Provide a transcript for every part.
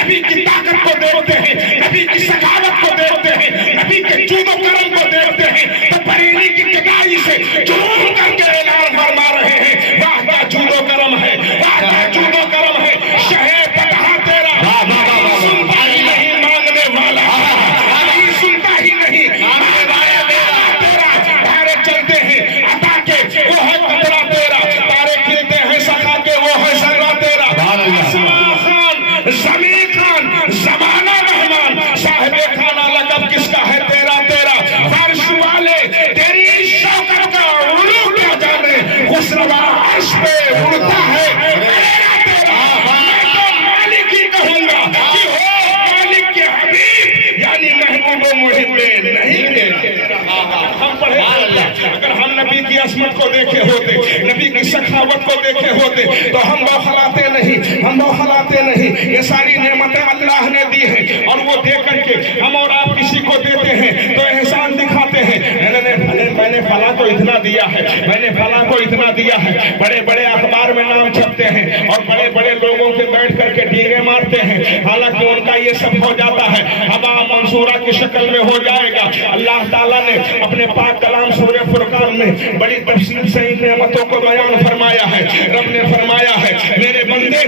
نبی کی طاقت کو دیکھتے ہیں, نبی کی سخاوت کو دیکھتے ہیں, نبی کے جود و کرم کو دیکھتے ہیں, تو بریلی کی جدائی سے جھوم کر کے اعلان فرما رہے ہیں, واہ کیا جود و کرم ہے, واہ کیا جود و کرم ہے, شہ پتہ تیرا سنتا ہی نہیں مانگنے والا, علی سنتا ہی نہیں مانگنے والا تیرا, تارے چلتے ہیں عطا کے وہ ہے قطرہ تیرا, تارے کھلتے ہیں سخا کے وہ ہے ذرہ تیرا, آسمان خان زمین خان زمانہ مہمان, صاحب خانہ لقب کس کا ہے تیرا تیرا, فرش والے تیری شوکت کا علو کیا جانے, خسروا عرش پہ اڑتا ہے تیرا تیرا, میں تو مالک ہی کہوں گا کہ ہو مالک کے حبیب, یعنی محبوب و محب نہیں تیرا. ہم پڑھے اگر ہم نبی کی عظمت کو دیکھے ہوتے, نبی کی سخاوت کو دیکھے ہوتے, تو ہم بوخلاتے نہیں, ہم بوخلاتے نہیں. یہ ساری نعمتیں اللہ نے دی ہیں, اور وہ دے کر کے ہم اور آپ کسی کو دیتے ہیں تو احسان دکھاتے ہیں, میں نے فلاں کو اتنا دیا ہے, میں نے فلاں کو اتنا دیا ہے. بڑے بڑے اخبار میں نام چھپتے ہیں اور بڑے بڑے لوگوں کے بیٹھ کر کے ڈیرے مارتے ہیں, حالانکہ ان کا یہ سب ہو جاتا ہے ہوا منصورہ کی شکل میں ہو جائے گا. اللہ تعالیٰ نے اپنے پاک کلام سورہ فرقان میں بڑی تفصیل سے ان نعمتوں کو بیان فرمایا ہے. رب نے فرمایا ہے, میرے بندے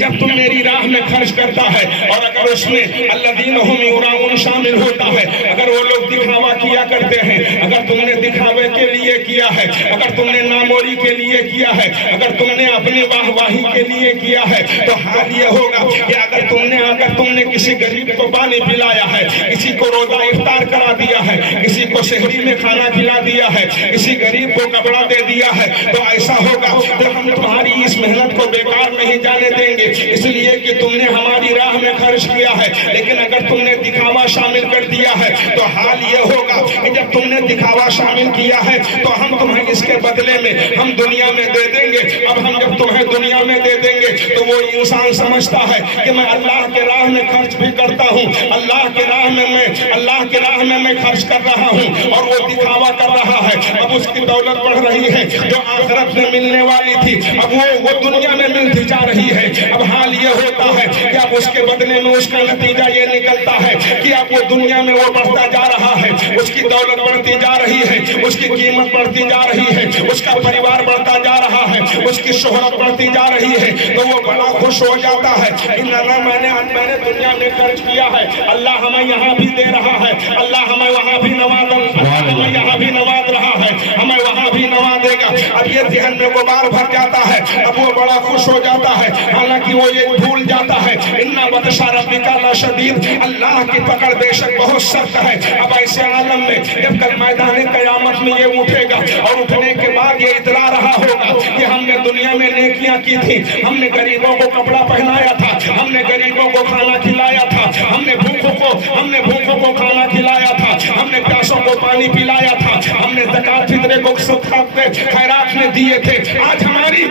جب تم میری راہ میں خرچ کرتا ہے, اور اگر اس میں الذین هم یراؤون شامل ہوتا ہے, اگر وہ لوگ دکھاوا کیا کرتے ہیں, اگر تم نے دکھاوے کے لیے کیا ہے, اگر تم نے ناموری کے لیے کیا ہے, اگر تم نے اپنی واہ واہی کے لیے کیا ہے, تو حال یہ ہوگا کہ اگر تم نے کسی غریب کو پانی پلایا ہے, کسی کو روزہ افطار کرا دیا ہے, کسی کو شہری میں کھانا کھلا دیا ہے, کسی غریب کو کپڑا دے دیا ہے, تو ایسا ہوگا کہ ہم تمہاری اس محنت کو بیکار نہیں جانے دیں گے, اس لیے کہ تم نے ہماری راہ میں خرچ کیا ہے. لیکن اگر تم نے دکھاوا شامل کر دیا ہے, تو حال یہ ہوگا کہ جب تم نے دکھاوا شامل کیا ہے تو ہم تمہیں اس کے بدلے میں ہم دنیا میں دے دیں گے. اب ہم جب تمہیں دنیا میں دے دیں گے تو وہ انسان سمجھتا ہے کہ میں اللہ کے راہ میں خرچ بھی کرتا ہوں, اللہ کے راہ میں میں خرچ کر رہا ہوں, اور وہ دکھاوا کر رہا ہے. اب اس کی دولت بڑھ رہی ہے جو آخرت میں ملنے والی تھی, اب وہ دنیا میں ملتی جا رہی ہے. اب حال یہ ہوتا ہے کہ اب اس کے بدلے میں اس کا نتیجہ یہ نکلتا ہے کہ اب وہ دنیا میں وہ بڑھتا جا رہا ہے, اس کی دولت بڑھتی جا رہی ہے, اس کی قیمت بڑھتی جا رہی ہے, اس کا پریوار بڑھتا جا رہا ہے, اس کی شہرت بڑھتی جا رہی ہے, تو وہ بڑا خوش ہو جاتا ہے کہ میں نے دنیا میں خرچ کیا ہے, اللہ ہمیں یہاں بھی دے رہا ہے, اللہ ہمیں وہاں بھی ہمیں یہاں بھی نواز رہا ہے, ہمیں وہاں بھی نوازے گا. اب یہ ذہن میں غبار بھر جاتا ہے, اب وہ بڑا خوش ہو جاتا ہے, حالانکہ وہ یہ بھول جاتا ہے اِنَّ بَطْشَ رَبِّكَ لَشَدِيدٌ, اللہ کی پکڑ بے شک بہت سخت ہے. اب ایسے عالم میں جب کل میدان قیامت میں یہ اٹھے گا, اور اٹھنے کے بعد یہ اطلاع رہا ہوگا کہ ہم نے دنیا میں نیکیاں کی تھی, ہم نے غریبوں کو کپڑا پہنایا تھا, ہم نے غریبوں کو کھانا کھلایا تھا, ہم نے بھوکوں کو کھانا کھلایا تھا, ہم نے پیاسوں کو پانی پلایا تھا, ہم نے زکات فطرے کو خیرات میں دیے تھے. آج ہماری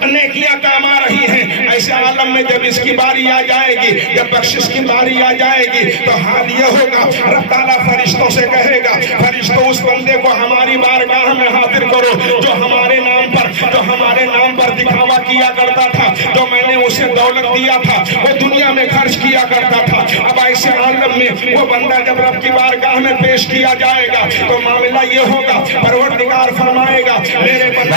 نیکیاں کام آ رہی ہیں. ایسے عالم میں جب اس کی باری آ جائے گی, جب بخشش کی باری آ جائے گی, تو حال یہ ہوگا رب تعالیٰ فرشتوں سے کہے گا, فرشتوں اس بندے کو ہماری بارگاہ میں حاضر کرو جو ہمارے نام پر دکھاوا کیا کرتا تھا, جو میں نے اسے دولت دیا تھا, وہ دنیا میں خرچ کیا کرتا تھا. اب ایسے عالم میں وہ بندہ جب رب کی بارگاہ میں پیش کیا جائے گا تو معاملہ یہ ہوگا, پروردگار فرمائے گا, میرے بندے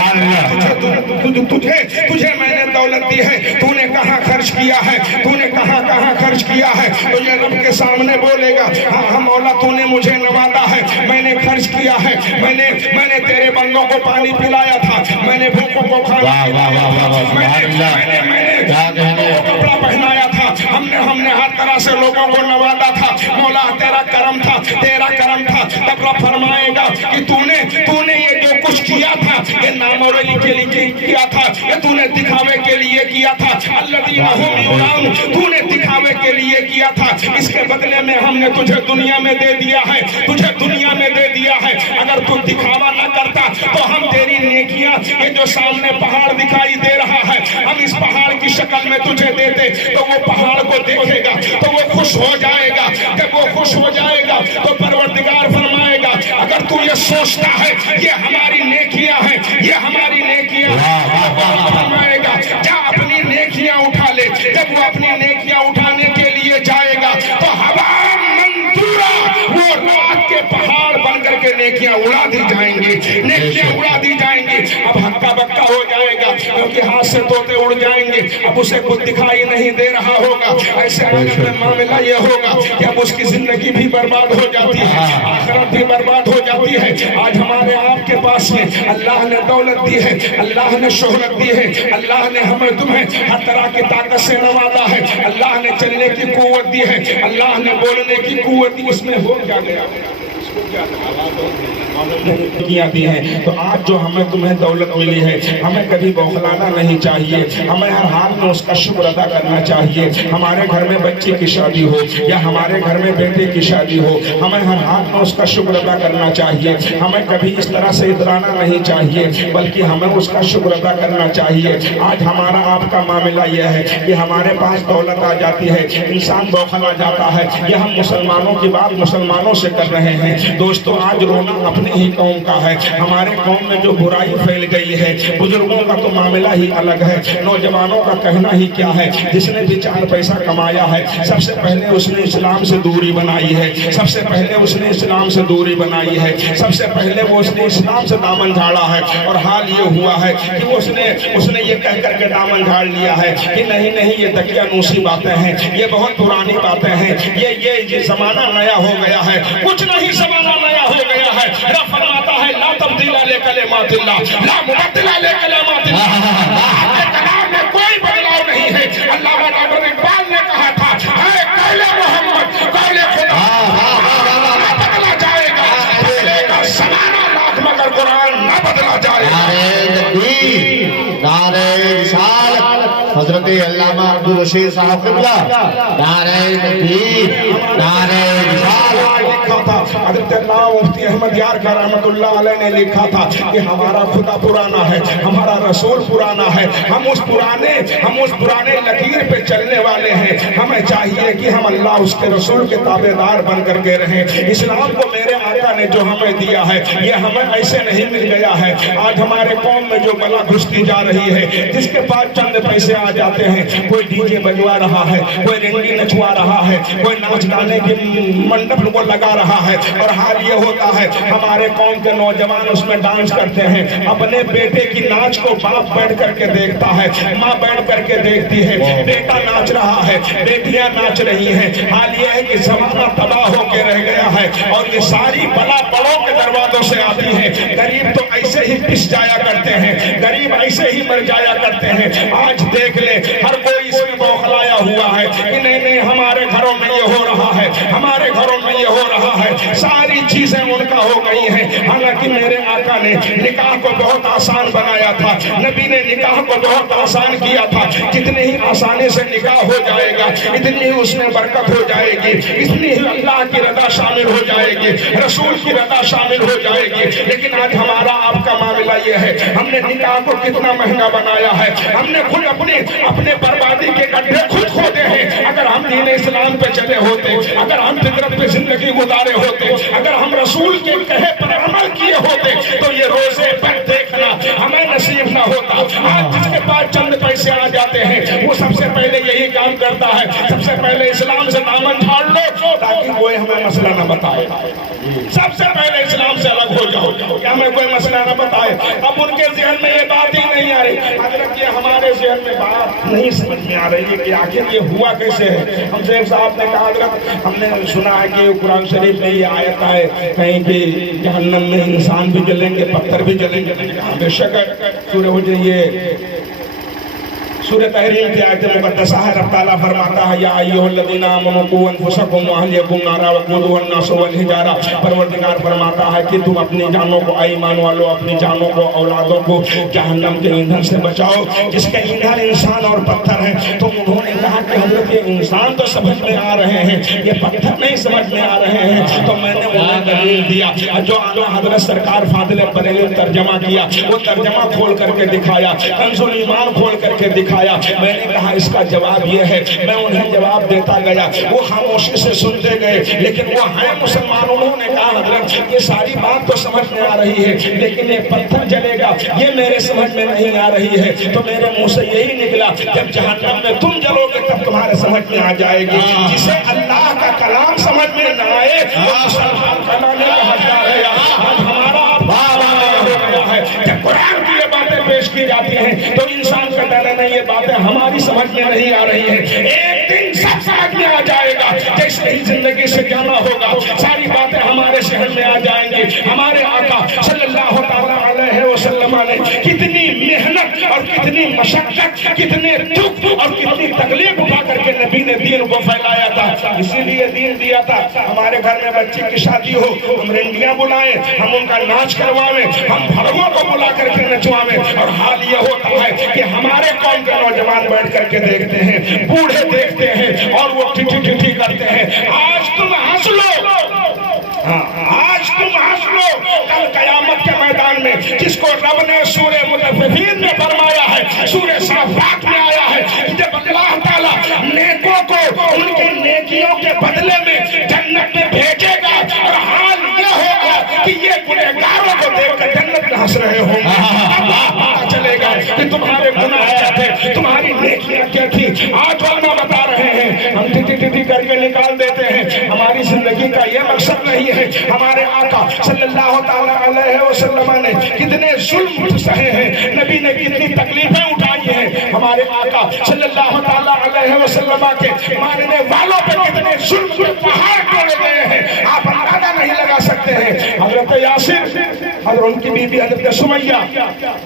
تجھے میں نے دولت دی ہے, تو نے کہاں خرچ کیا ہے, تو نے کہاں خرچ کیا ہے. تو یہ رب کے سامنے بولے گا, ہاں مولا تو نے مجھے نوازا ہے, میں نے خرچ کیا ہے, میں نے تیرے بندوں کو پانی پلایا تھا, میں نے بھوکوں کو کھانا کھلایا تھا, میں نے کپڑا پہنایا تھا, ہم نے ہر طرح سے لوگوں کو نوازا تھا. مولا تیرا کرم تھا. تب رب فرمائے گا کہ تو نے یہ جو کچھ کیا تھا یہ ناموری کے لیے کیا تھا, یہ تو نے دکھاوے کے لیے کیا تھا, الذین هم یراؤون, تو نے دکھاوے کے لیے کیا تھا. اس کے بدلے میں ہم نے تجھے دنیا میں دے دیا ہے, اگر تو دکھاوا نہ کرتا تو ہم تیری نیکیاں, یہ جو سامنے پہاڑ دکھائی دے رہا ہے, ہم اس پہاڑ کی شکل میں تجھے دیتے تو وہ پہاڑ کو دیکھے گا تو وہ خوش ہو جائے گا. جب وہ خوش ہو جائے گا تو پروردگار فرمائے گا, اگر تو یہ سوچتا ہے یہ ہماری نیکیاں ہیں, یہ ہماری نیکیاں فرمائے گا, جا اپنی نیکیاں اٹھا لے. جب وہ اپنی نیکیاں اٹھانے کے لیے جائے گا تو ہوا منصورہ وہ راک کے پہاڑ بن کر کے نیکیاں اڑا دی جائیں گی، نیکیاں اڑا دی جائیں گی۔ اب ہکا بکا ہو جائے گا کیونکہ ہاتھ سے طوطے اڑ جائیں گے، اب اسے کچھ دکھائی نہیں دے رہا ہوگا۔ ایسے حالت میں معاملہ یہ ہوگا کہ اب اس کی زندگی بھی برباد ہو جاتی ہے، آخرت بھی برباد ہو جاتی ہے۔ آج ہمارے آپ کے پاس میں اللہ نے دولت دی ہے، اللہ نے شہرت دی ہے، اللہ نے ہمیں تمہیں ہر طرح کی طاقت سے نوازا ہے، اللہ نے چلنے کی قوت دی ہے، اللہ نے بولنے کی قوت دی۔ اس میں ہو کیا گیا کیا دی ہیں۔ تو آج جو ہمیں تمہیں دولت ملی ہے، ہمیں کبھی بوخلانا نہیں چاہیے، ہمیں ہر حال میں اس کا شکر ادا کرنا چاہیے۔ ہمارے گھر میں بچے کی شادی ہو یا ہمارے گھر میں بیٹے کی شادی ہو، ہمیں ہر حال میں اس کا شکر ادا کرنا چاہیے۔ ہمیں کبھی اس طرح سے اترانا نہیں چاہیے بلکہ ہمیں اس کا شکر ادا کرنا چاہیے۔ آج ہمارا آپ کا معاملہ یہ ہے کہ ہمارے پاس دولت آ جاتی ہے، انسان بوخلا جاتا ہے۔ یہ ہم مسلمانوں کی بات مسلمانوں سے کر رہے ہیں۔ دوستو آج رونا اپنے ہی قوم کا ہے۔ ہمارے قوم میں جو برائی پھیل گئی ہے، بزرگوں کا تو معاملہ ہی الگ ہے، نوجوانوں کا کہنا ہی کیا ہے۔ جس نے بھی 4 پیسہ کمایا ہے، سب سے پہلے اس نے اسلام سے دوری بنائی ہے، سب سے پہلے اس نے اسلام سے دوری بنائی ہے، سب سے پہلے وہ اس نے اسلام سے دامن جھاڑا ہے۔ اور حال یہ ہوا ہے کہ اس نے یہ کہہ کر کے دامن جھاڑ لیا ہے کہ نہیں نہیں یہ دقیانوسی باتیں ہیں، یہ بہت پرانی باتیں ہیں، یہ زمانہ نیا ہو گیا ہے۔ کچھ نہیں زمانہ نیا ہو گیا ہے۔ رب فرماتا ہے لا تبدیل لکلمات اللہ، لا مبدل لکلمات اللہ۔ کلام میں کوئی بدلاؤ نہیں ہے۔ علامہ ڈاکٹر اقبال نے کہا تھا اے قول محمد قول خدا نہ بدلا جائے گا، بدلے گا زمانہ لاکھ مگر قرآن نہ بدلا جائے گا۔ نعرہ تکبیر، نعرہ رسالت، حضرت علامہ عبدالرشید صاحب قبلہ، نعرہ تکبیر، نعرہ رسالت۔ حضرت علامہ مفتی احمد یار کا رحمت اللہ علیہ نے لکھا تھا کہ ہمارا خدا پرانا ہے، ہمارا رسول پرانا ہے، ہم اس پرانے لکیر پہ چلنے والے ہیں۔ ہمیں چاہیے کہ ہم اللہ اس کے رسول کے تابعدار بن کر کے رہیں۔ اسلام کو میرے آقا نے جو ہمیں دیا ہے یہ ہمیں ایسے نہیں مل گیا ہے۔ آج ہمارے قوم میں جو بلا گھستی جا رہی ہے، جس کے پاس چند پیسے آ جاتے ہیں، کوئی ڈی جے بجوا رہا ہے، کوئی رنگی نچوا رہا ہے، کوئی ناچ گانے کی منڈپ کو لگا رہا ہے۔ اور حال یہ ہوتا ہے ہمارے قوم کے نوجوان اس میں ڈانس کرتے ہیں۔ اپنے بیٹے کی ناچ کو باپ بیٹھ کر کے دیکھتا ہے، ماں بیٹھ کر کے دیکھتی ہے، بیٹا ناچ رہا ہے، بیٹیاں ناچ رہی ہیں۔ حال یہ ہے کہ زمانہ تباہ ہو کے رہ گیا ہے اور یہ ساری بلا بڑوں کے دروازوں سے آتی ہے۔ غریب تو ایسے ہی پس جایا کرتے ہیں، غریب ایسے ہی مر جایا کرتے ہیں۔ آج دیکھ لے ہر کوئی اس میں بوخلایا ہوا ہے کہ نہیں نہیں ہمارے گھروں میں یہ ہو رہا ہے، ہمارے گھروں میں یہ ہو رہا ہے۔ ساری چیزیں ان کا ہو گئی ہیں۔ حالانکہ میرے آقا نے نکاح کو بہت آسان بنایا تھا، نبی نے نکاح کو بہت آسان کیا تھا۔ جتنی ہی آسانی سے نکاح ہو جائے گا اتنی ہی اس میں برکت ہو جائے گی، اتنی ہی اللہ کی رضا شامل ہو جائے گی، رسول کی رضا شامل ہو جائے گی۔ لیکن آج ہمارا آپ کا معاملہ یہ ہے ہم نے نکاح کو کتنا مہنگا بنایا ہے، ہم نے خود اپنے بربادی کے گڈھے خود کھودے ہیں۔ اگر ہم دین اسلام پہ چلے ہوتے، اگر ہم فطرت پہ زندگی گزارے ہوتے، اگر ہم رسول کے کہے پر عمل کیے ہوتے تو یہ روزے پر دیکھنا ہمیں نصیب نہ ہوتا۔ آج جس کے پاس چند پیسے آ جاتے ہیں وہ سب سے پہلے یہی کام کرتا ہے، سب سے پہلے اسلام سے دامن جھاڑ لو تاکہ کوئی ہمیں مسئلہ نہ بتائے۔ سب سے پہلے اسلام سے الگ ہو جاؤ کہ ہمیں کوئی مسئلہ نہ بتائے۔ اب ان کے ذہن میں یہ بات ہی نہیں آ رہی۔ حضرت یہ ہمارے ذہن میں بات نہیں سمجھ میں آ رہی ہے کہ آخر یہ ہوا کیسے ہے۔ ہم شیخ صاحب نے کہا حضرت ہم نے سنا ہے کہ قرآن شریف میں یہ آیت ہے کہیں کہ جہنم میں انسان بھی جلیں گے پتھر بھی جلیں گے۔ بے شک سورہ ہو جائیے، سورہ تحریم کی آیت مقدسہ ہے۔ رب تعالیٰ فرماتا ہے یا ایھا الذین آمنوا قوا انفسکم واہلیکم نارا وقودھا الناس والحجارہ۔ پروردگار فرماتا ہے کہ تم اپنی جانوں کو، اے ایمان والو اپنی جانوں کو، اولادوں کو جہنم کے ایندھن سے بچاؤ جس کے ایندھن انسان اور پتھر ہیں۔ تو انہوں نے کہا کہ حضرت یہ انسان تو سمجھ میں آ رہے ہیں، یہ پتھر نہیں سمجھ میں آ رہے ہیں۔ تو میں نے انہیں دلیل دیا جو اعلیٰ حضرت سرکار فاضل بریلوی نے ترجمہ کیا، وہ ترجمہ کھول کر کے دکھایا، کنز الایمان کھول کر کے دکھایا۔ میں نے کہا اس کا جواب یہ ہے، میں انہیں جواب دیتا گیا، وہ خاموشی سے سنتے گئے، لیکن وہ ہیں مسلمان۔ انہوں نے کہا حضرت یہ ساری بات تو سمجھ میں آ رہی ہے لیکن یہ پتھر جلے گا یہ میرے سمجھ میں نہیں آ رہی ہے۔ تو میرے منہ سے یہی نکلا جب جہنم میں تم جلو گے تب تمہارے تمہارے سمجھ میں آ جائے گی. جسے اللہ کا کلام سمجھ میں نہ آئے وہ مسلمان کا نام کہا جائے گا. آج ہمارا ہے جب قرآن کی یہ باتیں پیش کی جاتی ہیں تو انسان کہتا ہے نہیں یہ باتیں ہماری سمجھ میں نہیں آ رہی ہیں. ایک دن سب سمجھ میں آ جائے گا. جیسے ہی زندگی سے جانا ہوگا ساری باتیں ہمارے شہر میں آ جائیں گی. ہمارے آقا صلی اللہ تعالیٰ علیہ وسلم نے کتنی محنت اور کتنی مشقت کتنے دکھ اور کتنی تکلیف اٹھا کر کے نبی نے دین کو پھیلایا تھا. اسی لیے دین دیا تھا. ہمارے گھر میں بچے کی شادی ہو ہم رنڈیاں بلائیں, ہم ان کا ناچ کروائیں, ہم بھڑووں کو بلا کر کے نچوائیں. اور حال یہ ہوتا ہے کہ ہمارے قوم کے نوجوان بیٹھ کر کے دیکھتے ہیں, بوڑھے دیکھتے ہیں اور وہ ٹھٹھی ٹھٹھی کرتے ہیں. آج تم ہنس لو, آج تم ہنس لو, کل قیامت کے میدان میں جس کو رب نے سورہ مطففین میں فرمایا ہے, سورہ صافات میں آیا ہے, جب اللہ تعالیٰ نیکوں کو ان کی نیکیوں کے بدلے میں جنت میں بھیجے گا اور حال یہ ہوگا کہ یہ گنہگاروں کو دیکھ کر جنت میں ہنس رہے ہوں گے. پتا چلے گا کہ تمہارے گناہ کیا تھے, تمہاری نیکیاں کیا تھی. آج علماء بتا رہے ہیں ہم ٹٹی ٹٹی کر کے نکال دیتے ہیں. ہماری زندگی کا یہ مقصد نہیں ہے. ہمارے آقا صلی اللہ تعالیٰ علیہ وسلم نے کتنے ظلم سہے ہیں, نبی نے کتنی تکلیفیں اٹھائی ہیں. ہمارے آقا صلی اللہ تعالیٰ علیہ وسلم کے ماننے والوں پہ کتنے ظلم کے پہاڑ توڑے گئے ہیں آپ اندازہ نہیں لگا سکتے ہیں. حضرت یاسر اور ان کی بیوی حضرت سمیہ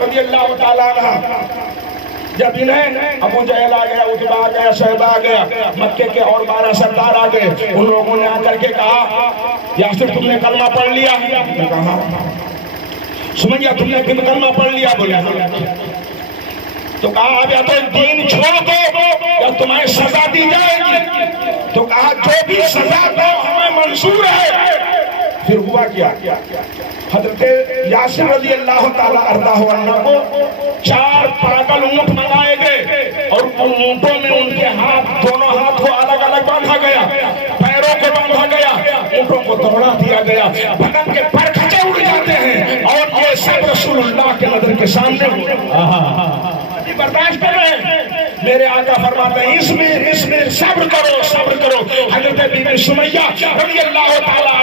رضی اللہ تعالیٰ عنہ, جب انہیں ابو جہل آ گیا, عتبہ آ گیا, شیبہ آ گیا, مکے کے اور 12 سردار آ گئے, ان لوگوں نے آ کر کے کہا یاسر تم نے کلمہ پڑھ لیا؟ کہا. سمیہ تم نے کلمہ پڑھ لیا؟ بولے تو کہا اب یا تو دین چھوڑ دو یا تمہیں سزا دی جائے گی. تو کہا جو بھی سزا دو ہمیں منظور ہے. پھر ہوا کیا, حضرت یاسر رضی اللہ تعالیٰ عنہ کو 4 پاگل اونٹ منگائے گئے اور ان اونٹوں میں ان کے ہاتھ, دونوں ہاتھ کو الگ الگ باندھا گیا, پیروں کو باندھا گیا, اونٹوں کو دوڑا دیا گیا, بدن کے پر کھچے اڑ جاتے ہیں اور یہ سب رسول اللہ کے نظر کے سامنے ہوا. برداشت کر رہے ہیں. میرے آقا فرماتے ہیں اسمر صبر کرو صبر کرو. حضرت بی بی سمیہ رضی اللہ تعالیٰ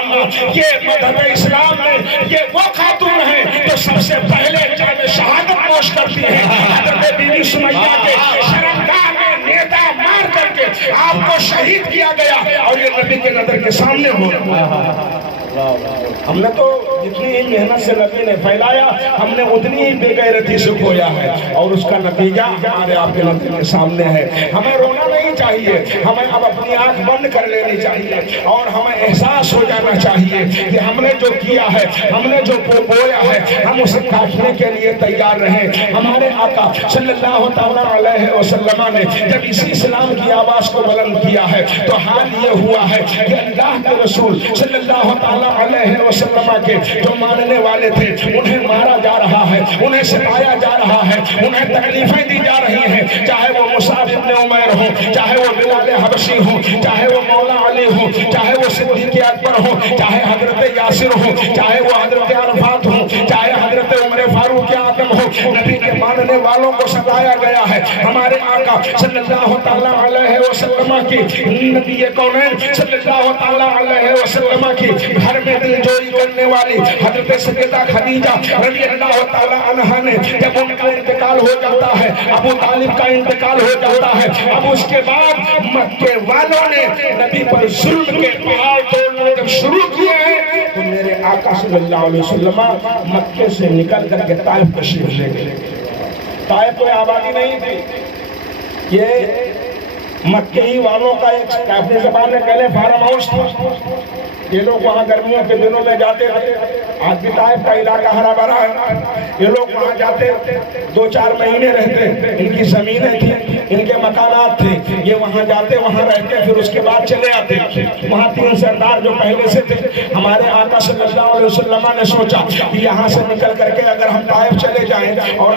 عنہ یہ مذہب اسلام میں یہ وہ خاتون ہیں جو سب سے پہلے جان شہادت نوش کرتی ہیں. حضرت بی بی سمیہ کے شرمگاہ میں نیزہ مار کر کے آپ کو شہید کیا گیا اور یہ نبی کے نظر کے سامنے ہوا. ہم نے تو جتنی ہی محنت سے نبی نے پھیلایا ہم نے اتنی ہی بے غیرتی سے کھویا ہے اور اس کا نتیجہ ہمارے آپ کے نظر کے سامنے ہے. ہمیں رونا نہیں چاہیے, ہمیں اب اپنی آنکھ بند کر لینی چاہیے اور ہمیں احساس ہو جانا چاہیے کہ ہم نے جو کیا ہے, ہم نے جو بویا ہے, ہم اسے کاٹنے کے لیے تیار رہیں. ہمارے آقا صلی اللہ تعالیٰ علیہ وسلم نے جب اسی اسلام کی آواز کو بلند کیا ہے تو حال یہ ہوا ہے کہ اللہ کے رسول صلی اللہ تعالیٰ علیہ وسلم کے جو ماننے والے تھے انہیں مارا جا رہا ہے, انہیں ستایا جا رہا ہے, انہیں تکلیفیں دی جا رہی ہیں. چاہے وہ مصعب بن عمیر ہو, چاہے وہ بلال حبشی ہو, چاہے وہ مولا علی ہو, چاہے وہ صدیق اکبر ہو, چاہے حضرت یاسر ہو, چاہے وہ حضرت عرفات ہو, چاہے حضرت عمر فاروق اعظم ہو, نبی کے ماننے والوں کو ستایا گیا ہے. ہمارے آقا صلی اللہ تعالیٰ علیہ وسلم کی نبی کونین صلی اللہ تعالیٰ علیہ وسلم کی گھر میں دل جوئی کرنے والی حضرت سیدہ خدیجہ رضی اللہ تعالیٰ عنہا نے جب ان کا انتقال ہو جاتا ہے, ابو طالب کا انتقال ہو جاتا ہے, اب اس کے بعد مکے والوں نے نبی پر ظلم کے پہاڑ توڑنا جب شروع کیے ہیں تو میرے آقا صلی اللہ علیہ وسلم مکے سے نکل کر کے طائف تشریف لے گئے. طائف کوئی آبادی نہیں تھی, یہ مکے ہی والوں کا ایک اپنی زبان میں پہلے فارم ہاؤس تھا. یہ لوگ وہاں گرمیوں کے دنوں میں جاتے تھے. آج بھی طائف کا علاقہ ہرا بھرا ہے. یہ لوگ وہاں جاتے 2-4 مہینے رہتے, ان کی زمینیں تھیں, ان کے مکانات تھے, یہ وہاں جاتے وہاں رہتے پھر اس کے بعد چلے آتے. وہاں 3 سردار جو پہلے سے تھے, ہمارے آقا صلی اللہ علیہ وسلم نے سوچا کہ یہاں سے نکل کر کے اگر ہم طائف چلے جائیں اور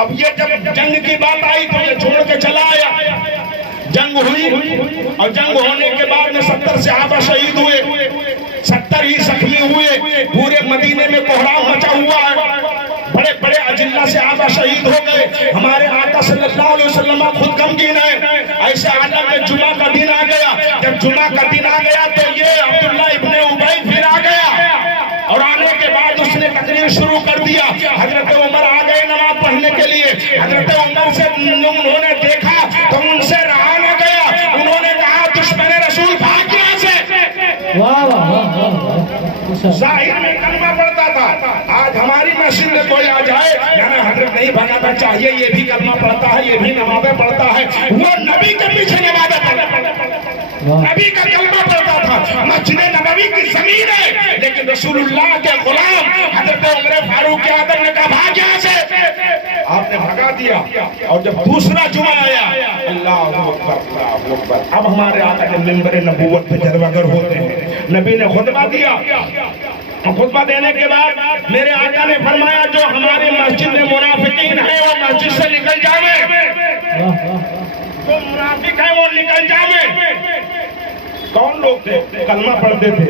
اب یہ جب جنگ کی بات آئی تو یہ چھوڑ کے چلا آیا. جنگ ہوئی اور جنگ ہونے کے بعد میں 70 صحابہ شہید ہوئے, 70 ہی زخمی ہوئے. پورے مدینے میں کوہرام مچا ہوا ہے, بڑے بڑے اجلہ صحابہ شہید ہو گئے. ہمارے آقا صلی اللہ علیہ وسلم خود غمگین ہے. ایسے حالت میں جمعہ کا دن آ گیا. جب جمعہ کا دن آ گیا تو یہ عبداللہ ابن ابی پھر آ گیا اور آنے کے بعد اس نے تقریر شروع کر دیا. حضرت عمر آ گئے نماز پڑھنے کے لیے. حضرت عمر سے انہوں نے دیکھا تو ان سے رہا نہ گیا. انہوں نے کہا دشمن رسول بھاگ یہاں سے. ظاہر میں کلمہ پڑھتا تھا. آج ہماری مسجد میں کوئی آ جائے یعنی حضرت نہیں بھگانا چاہیے, یہ بھی کلمہ پڑھتا ہے, یہ بھی نمازیں پڑھتا ہے. وہ نبی کے پیچھے نمازیں پڑھتا تھا, نبی کا کلمہ پڑھتا تھا. مسجد نبوی کی زمین ہے لیکن رسول اللہ کے غلام حضرت عمر فاروق اعظم نے کہا بھاگ یہاں سے. آپ نے بھگا دیا. اور جب دوسرا جمعہ آیا, اللہ اکبر اللہ اکبر, اب ہمارے آقا جب منبر نبوت پہ جلوہ گر ہوتے ہیں, نبی نے خطبہ دیا. خطبہ دینے کے بعد میرے آقا نے فرمایا جو ہماری مسجد میں منافقین ہیں وہ مسجد سے نکل جائیں. جو منافق ہیں وہ نکل جائیں. کون لوگ تھے؟ کلمہ پڑھتے تھے,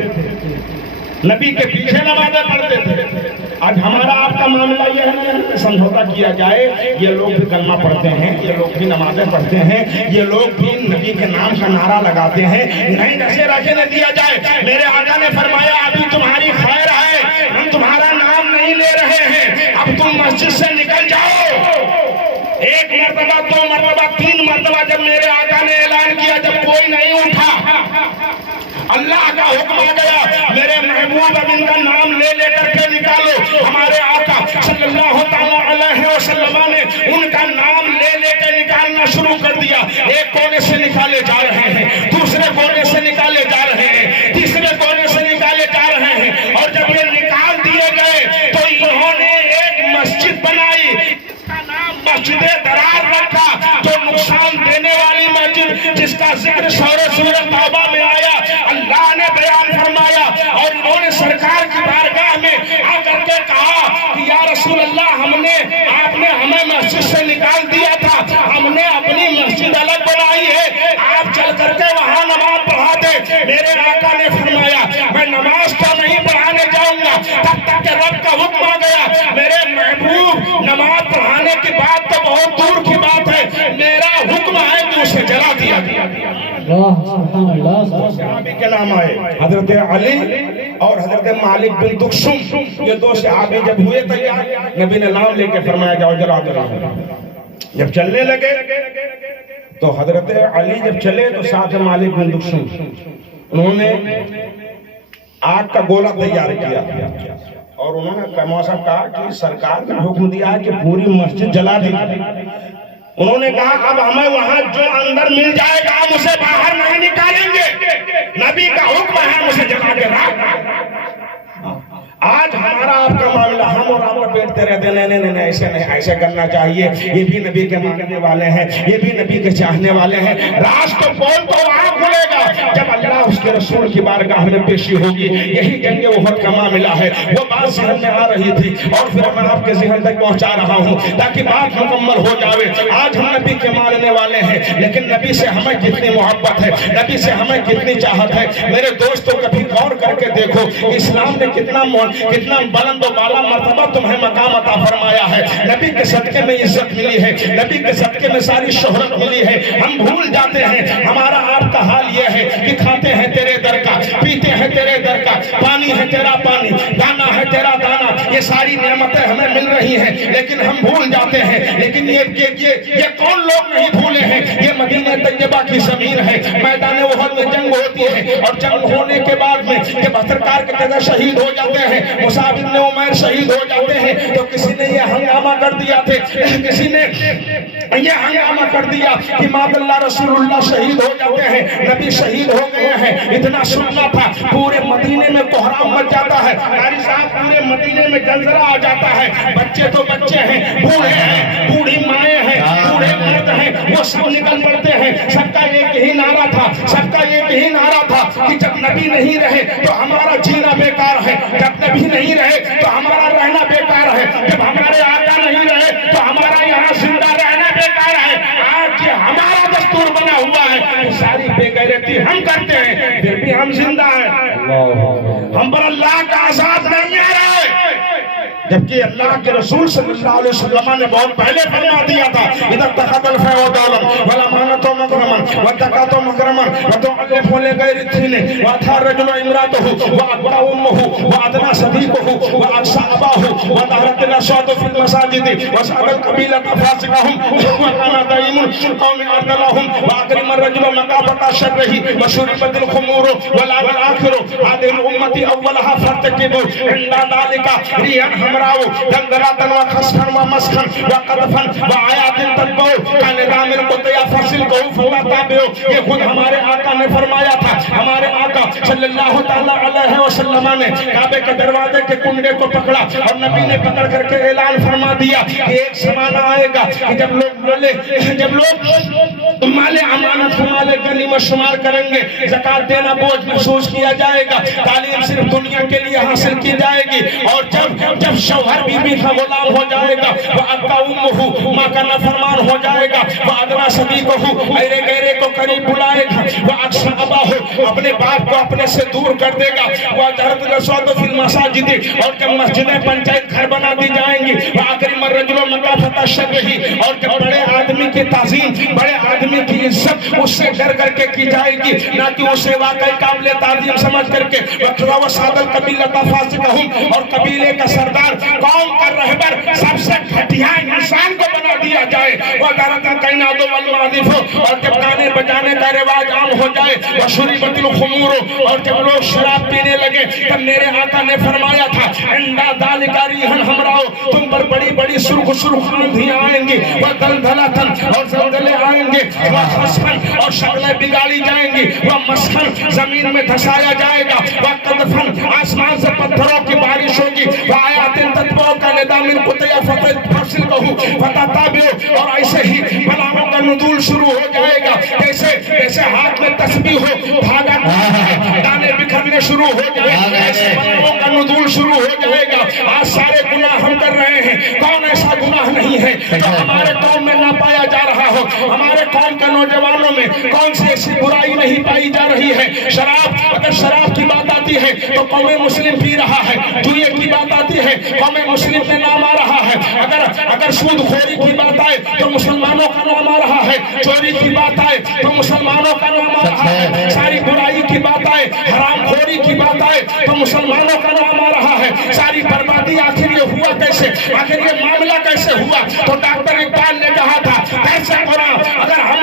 نبی کے پیچھے نمازیں پڑھتے تھے. آج ہمارا آپ کا معاملہ یہ ہے سمجھوتا کیا جائے, یہ لوگ بھی کلمہ پڑھتے ہیں, یہ لوگ بھی نمازیں پڑھتے ہیں, یہ لوگ بھی نبی کے نام کا نعرہ لگاتے ہیں, نہیں نشے رکھنے دیا جائے. میرے آقا نے فرمایا ابھی تمہاری خیر ہے, ہم تمہارا نام نہیں لے رہے ہیں, اب تم مسجد سے نکل جاؤ. ایک مرتبہ, دو مرتبہ, 3 مرتبہ جب میرے آقا نے اعلان کیا, جب کوئی نہیں اٹھا, اللہ کا حکم آ گیا میرے محبوب اب ان کا نام لے لے کر کے نکالو. ہمارے آقا صلی اللہ تعالیٰ علیہ وسلم نے ان کا نام لے لے کے نکالنا شروع کر دیا. ایک کونے سے نکالے جا رہے ہیں, دوسرے کونے سے نکالے جا رہے ہیں, تیسرے کونے سے نکالے جا رہے ہیں. اور جب یہ نکال دیے گئے تو انہوں نے ایک مسجد بنائی جس کا نام مسجد درار رکھا, جو نقصان دینے والی مسجد جس کا ذکر سورہ توبہ میں آیا. اللہ نے بیان فرمایا اور انہوں نے سرکار کی بارگاہ میں آ کر کے کہا کہ یا رسول اللہ, آپ نے ہمیں مسجد سے نکال دیا تھا, ہم نے اپنی مسجد الگ بنائی ہے, آپ چل کر کے وہاں نماز پڑھا دے. میرے آقا نے فرمایا میں نماز تو نہیں پڑھانے جاؤں گا تب تک کہ رب کا حکم آ گیا. میرے محبوب نماز پڑھانے کی بات تو بہت دور کی بات ہے, میرا حکم ہے کہ اسے جلا دیا گیا. صحابی کے نام آئے حضرت علی اور حضرت مالک بن دکشم. یہ 2 صحابی جب ہوئے تیار, نبی نے نام لے کے فرمایا جاؤ جلا دو. جب چلنے لگے تو حضرت علی جب چلے تو ساتھ مالک بن دکشم, انہوں نے آگ کا گولا تیار کیا اور انہوں نے موسم کہا کہ سرکار نے حکم دیا ہے کہ پوری مسجد جلا دی. انہوں نے کہا اب ہمیں وہاں جو اندر مل جائے گا ہم اسے باہر نہیں نکالیں گے, نبی کا حکم ہے ہم اسے جلا کے رکھ. آج ہمارا آپ کا معاملہ, ہم اور آپ بیٹھتے رہتے نہیں ایسے نہیں, ایسے کرنا چاہیے, یہ بھی نبی کے ماننے والے ہیں, یہ بھی نبی کے چاہنے والے ہیں. راز تو بول تو وہاں کھلے گا جب اللہ اس کے رسول کی بارگاہ میں پیشی ہوگی. یہی جنگ احد کا معاملہ ہے. وہ بات ذہن میں آ رہی تھی اور پھر میں آپ کے ذہن تک پہنچا رہا ہوں تاکہ بات مکمل ہو جاوے. آج ہم نبی کے ماننے والے ہیں لیکن نبی سے ہمیں کتنی محبت ہے, نبی سے ہمیں کتنی چاہت ہے. میرے دوستوں کبھی غور کر کے دیکھو اسلام نے کتنا بلند و بالا مرتبہ تمہیں مقام عطا فرمایا ہے. نبی کے صدقے میں عزت ملی ہے, نبی کے صدقے میں ساری شہرت ملی ہے. ہم بھول جاتے ہیں, ہمارا آپ کا حال یہ ہے کہ کھاتے ہیں تیرے در کا, پیتے ہیں تیرے در کا, پانی ہے تیرا پانی, دانا ہے تیرا دانا, یہ ساری نعمتیں ہمیں مل رہی ہیں لیکن ہم بھول جاتے ہیں. لیکن یہ کون لوگ نہیں بھولے ہیں, یہ مدینہ طیبہ کی زمین ہے. میدان احد میں جنگ ہوتی ہے اور جنگ ہونے کے بعد میں جب سرکار کے قدر شہید ہو جاتے ہیں, مصعب بن عمیر شہید ہو جاتے ہیں, تو کسی نے یہ ہنگامہ کر دیا تھے, کسی نے یہ ہنگامہ کر دیا کہ ماذ اللہ رسول اللہ شہید ہو جاتے ہیں, نبی شہید ہو گئے ہیں. اتنا سننا تھا, پورے مدینے میں کوہرام مچ جاتا ہے. قاری صاحب پورے مدینے میں زلزلہ آ جاتا ہے. بچے تو بچے ہیں, بوڑھے ہیں, بوڑھی مائیں ہیں, بوڑھے مرد ہیں, وہ سب نکل پڑتے ہیں. سب کا ایک ہی نعرہ تھا, سب کا ایک ہی نعرہ تھا کہ جب نبی نہیں رہے تو ہمارا جینا بیکار ہے, جب نبی نہیں رہے تو ہمارا رہنا بیکار ہے, جب ہمارے آقا نہیں رہے تو ہمارا یہاں بھی ہم کرتے ہیں پھر بھی ہم زندہ ہیں. ہم پر اللہ کا عذاب نہیں آ رہا ہے. جبکہ اللہ کے رسول صلی اللہ علیہ وسلم نے بہت پہلے فرما دیا تھا اذا اتخذ الفیء ودالا والامانۃ مکرما والزکاۃ مکرما وتعلف لغیر الدین واتى الرجل امراته واقبع امه وادنى صديقه واقصى اباه وظهرت الاصوات في المساجد وسأل القبيلة فاسقهم وكان دائم القوم ارذلهم واكرم الرجل مقافة شره وشربت الخمور والآخر هذه الأمة اولها فارتكبوا عند ذلك ريحا دنگراتن و خسخن و مسخن و قدفن و آیات تدبو کا نظام القطع فصل کو فتابعو. یہ خود ہمارے آقا نے فرمایا تھا. ہمارے آقا صلی اللہ تعالی علیہ وسلم نے کعبے کے دروازے کے کنڈے کو پکڑا اور نبی نے پکڑ کر کے اعلان فرما دیا کہ ایک زمانہ آئے گا کہ جب لوگ مال امانت مال غنیمت شمار کریں گے, زکات دینا بوجھ محسوس کیا جائے گا, تعلیم صرف دنیا کے لیے حاصل کی جائے گی, اور جب شوہر بیوی کا غلام ہو جائے گا, وہ ابا امہ ماں کا نافرمان ہو جائے گا, وہ ادنا صدیقہ ایرے گہرے کو قریب بلائے گا, وہ اقصی اباہ اپنے باپ کو اپنے سے دور کر دے گا, وہ جہرت الصوت فی المساجد اور جب مسجدیں پنچایت گھر بنا دی جائیں گی, وہ اکرم الرجل مکافۃ شرہ اور جب بڑے آدمی کی تعظیم بڑے آدمی کی عزت اس سے ڈر کر کے کی جائے گی, نہ کہ اسے واقعی قابل تعظیم سمجھ کر کے. وہ سادل قبیلۃ فاسقہم اور قبیلے کا سردار قوم کا رہبر سب سے گھٹیا انسان کو بنا دیا جائے, وہ دارت القینات والمعازف اور جب گانے بجانے کا رواج عام ہو جائے, وہ شربت الخمور اور جب لوگ شراب پینے لگے, تب میرے آقا نے فرمایا تھا عند ذلک ریح حمراء تم پر بڑی بڑی سرخ سرخ آندھیاں آئیں گی, وہ دلدلۃ اور زلزلے آئیں گے, وہ خسفن اور شکلیں بگاڑی جائیں گی, وہ مسخن زمین میں دھسایا جائے گا, وہ قذفن آسمان سے پتھروں کی بارش ہوگی, وہ آیات تتبع کا نظام القطع فصل کہو فتتابعو اور ایسے ہی بلاؤں کا نزول شروع ہو جائے گا, جیسے ہاتھ میں تسبیح ہو بھاگا دانے بکھرنے شروع ہو جائے گا, ایسے بلاؤں کا نزول شروع ہو جائے گا. آج سارے گناہ ہم کر رہے ہیں, کون ایسا گناہ نہیں ہے جو ہمارے قوم میں نہ پایا جا رہا ہو, ہمارے قوم کے نوجوانوں میں کون سی ایسی برائی نہیں پائی جا رہی ہے. شراب, اگر شراب کی بات آتی ہے تو قوم مسلم پی رہا ہے, جوئے کی بات آتی ہے قوم مسلم میں نام آ رہا ہے, اگر سود خوری کی بات آئے تو مسلمانوں کا نام آ رہا ہے, چوری کی بات آئے تو مسلمانوں کا نام آ رہا ہے, ساری برائی کی بات آئے حرام خوری کی بات آئے تو مسلمانوں کا نام آ رہا ہے, ساری بربادی آخر یہ ہوا کیسے, آخر یہ معاملہ کیسے ہوا. تو ڈاکٹر اقبال نے کہا تھا کیسے قرآن, اگر ہم